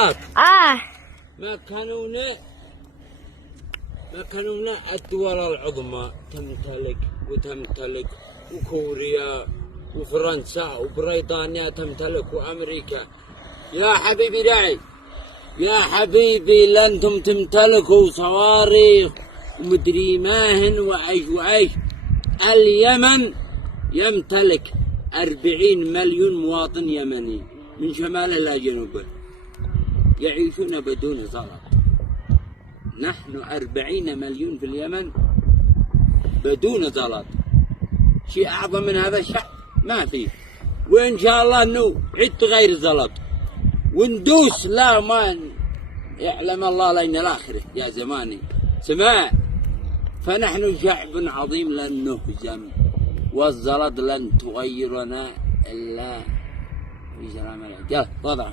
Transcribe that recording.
زلط. ما كانوا الدول العظمى تمتلك وكوريا وفرنسا وبريطانيا تمتلك وأمريكا. يا حبيبي داعي، يا حبيبي لأنتم تمتلكوا صواريخ ومدري ماهن وعيش. اليمن يمتلك 40 مليون مواطن يمني من شماله إلى جنوبه يعيشون بدون زلط. نحن 40 مليون في اليمن بدون زلط. شيء أعظم من هذا الشعب ما فيه. وإن شاء الله أنه عد غير زلط وندوس لا ما يعلم الله لين الآخرة يا زماني. سمع، فنحن شعب عظيم لن نهزم، والزلط لن تغيرنا إلا في سلام العيد. يلا وضع.